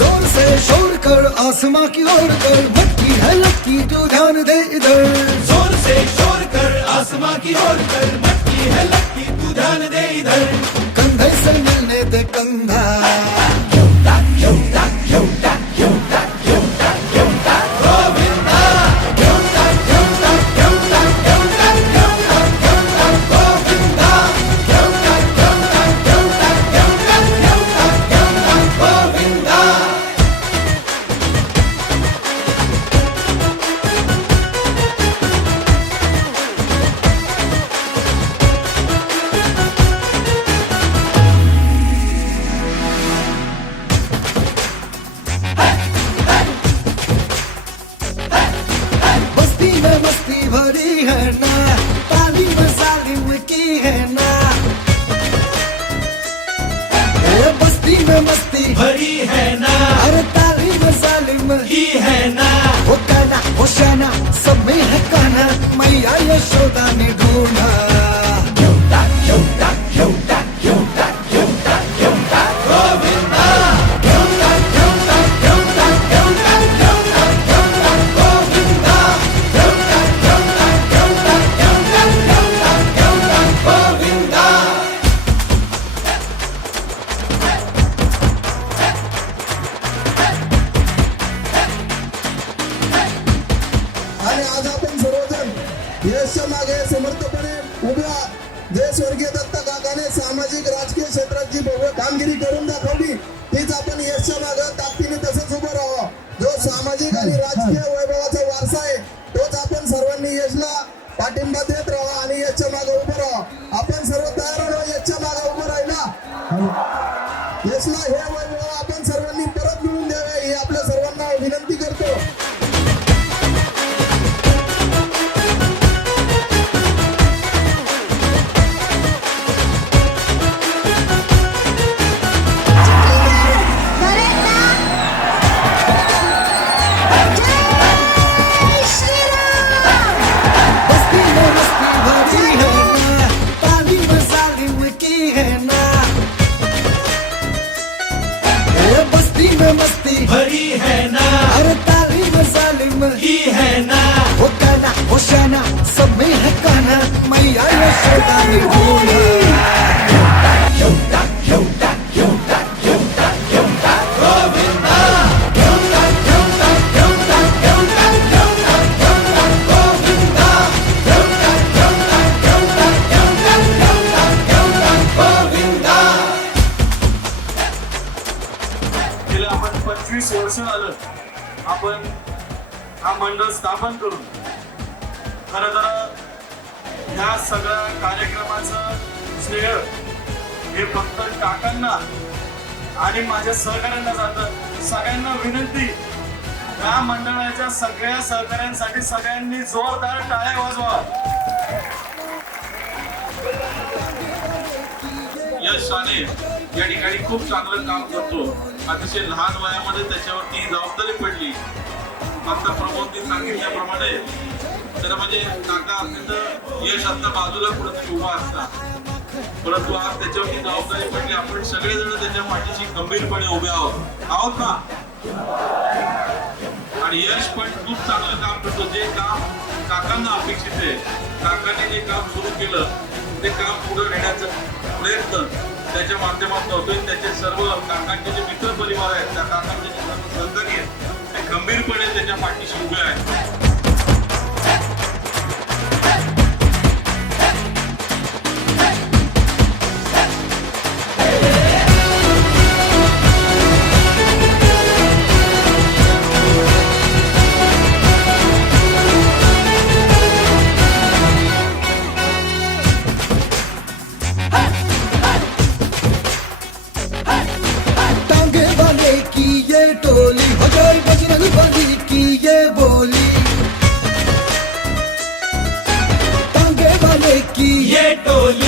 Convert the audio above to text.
जोर से शोर कर आसमां की ओर कर मटकी है लक्की तू ध्यान दे इधर। जोर से शोर कर आसमां की ओर कर मटकी है लक्की तू ध्यान दे इधर। कंधे से मिलने दे कंधा। भरी है ना। अरे ताली में जालिम ही है ना। वो कहना वो शाना सब में है कहना मैया यशोदा ने यशच्या मागे समर्थपणे उभ्या जे स्वर्गीय दत्त काकाने सामाजिक राजकीय क्षेत्रात जी भव्य कामगिरी करून दाखवली तीच आपण यशच्या मागे ताकदीने तसंच उभं राहावं. जो सामाजिक आणि राजकीय वैभवाचा वारसा आहे तोच आपण सर्वांनी यशला पाठिंबा देत राहा आणि यशच्या मागे उभं राहा आपण सर्व तयार राहा भरी है ना। अरे ताली में जालिम ही है ना। वो कहना वो शाना सब में है कहना मैया यशोदा ने वर्ष आपण हा मंडळ स्थापन करून खर तर ह्या सगळ्या कार्यक्रमाचं श्रेय हे फक्त काकांना आणि माझ्या सहकाऱ्यांना जातं. सगळ्यांना विनंती या मंडळाच्या सगळ्या सहकाऱ्यांसाठी सगळ्यांनी जोरदार टाळ्या वाजवा. यश साने या ठिकाणी खूप चांगलं काम करतो. अतिशय लहान वयामध्ये त्याच्यावरती जबाबदारी पडली. आता प्रमोदनी सांगितल्याप्रमाणे तर म्हणजे काका अत्यंत यश आता बाजूला कुठेतरी उभा असता. परंतु आज त्याच्यावरती जबाबदारी पडली. आपण सगळेजण त्याच्या पाठीशी गंभीरपणे उभे आहोत. आहोत ना? आणि यश पण खूप चांगलं काम करतो. जे काम काकांना अपेक्षित आहे. काकाने जे काम सुरू केलं ते काम पुढे नेण्याचा प्रयत्न त्याच्या माध्यमातून होतोय. त्याचे सर्व काकांचे जे मित्र परिवार आहेत त्या काकांचे जे सर्व सहकारी आहेत ते गंभीरपणे त्याच्या पाठीशी उभे आहेत. टोली हजार बजरंग बली की ये बोली टांगे वाले की ये टोली